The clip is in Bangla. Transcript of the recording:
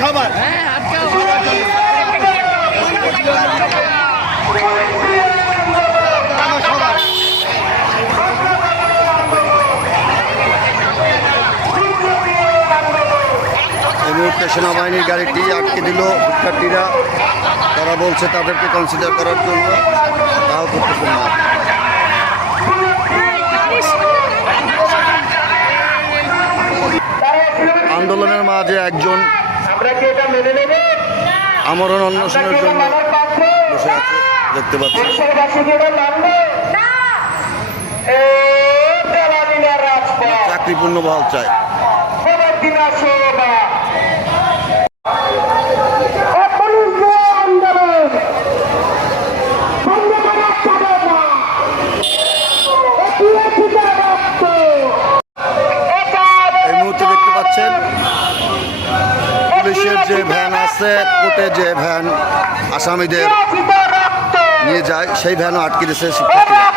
সবার এই মুহূর্তে সেনাবাহিনীর গাড়িটি আটকে দিল শিক্ষার্থীরা। তারা বলছে তাদেরকে কনসিডার করার জন্য, তাও করতেছে না। আন্দোলনের মাঝে একজন আমরণ অন্বেষণের জন্য বসে আছে, দেখতে পাচ্ছি। চাকরিপূর্ণ বহাল চাই। এই মুহূর্তে দেখতে পাচ্ছেন পুলিশের যে ভ্যান আছে, কোর্টে যে ভ্যান আসামিদের নিয়ে যায়, সেই ভ্যানও আটকে দিয়েছে শিক্ষার্থীরা।